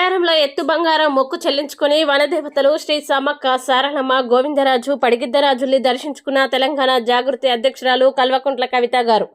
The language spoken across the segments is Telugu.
ఎత్తు బంగారం మొక్కు చెల్లించుకుని వనదేవతలు శ్రీ సమ్మక్క సారలమ్మ గోవిందరాజు పడిగిద్దరాజుల్ని దర్శించుకున్న తెలంగాణ జాగృతి అధ్యక్షురాలు కల్వకుంట్ల కవిత గారు.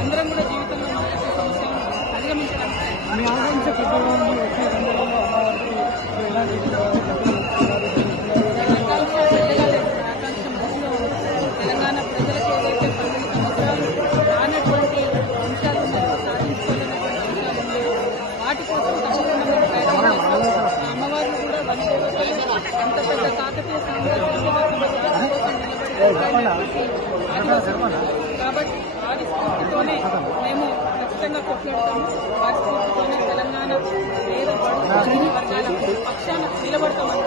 అందరం కూడా జీవితంలో సమస్యలను అధిగమించడానికి కాబట్టి వారి స్ఫూర్తితోనే మేము ఖచ్చితంగా కొట్లాడతాము. వారి స్ఫూర్తితోనే తెలంగాణ పేద వర్గాల పక్షాన నిలబడతామని